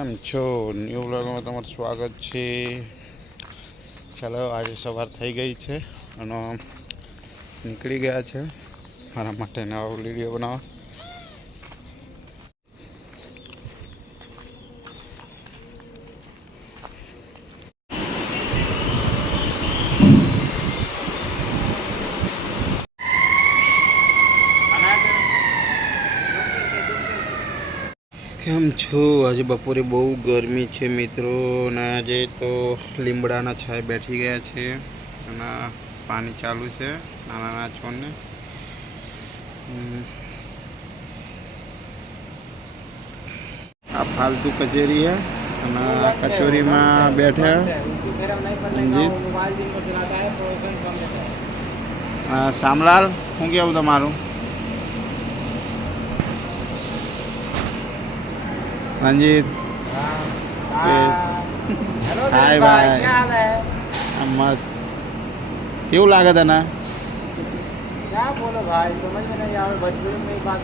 કેમ છો? ન્યૂ વ્લોગમાં તમારું સ્વાગત છે. ચાલો, આજે સવાર થઈ ગઈ છે અને નીકળી ગયા છે મારા માટે નવો વિડીયો બનાવવા. કેમ છો? આજે બપોરે બહુ ગરમી છે મિત્રો, અને આજે તો લીમડાના છાંય બેઠી ગયા છે અને પાણી ચાલુ છે નાના નાના છોડને. આ ફાલતુ કચેરી है અને કચોરીમાં બેઠા શામલાલ, શું કેવું તમારું? રંજીત, હાય ભાઈ, મસ્ત. કેવું લાગે તને? क्या बोलो भाई, समझ में नहीं आवे। भोजपुरी में एक बात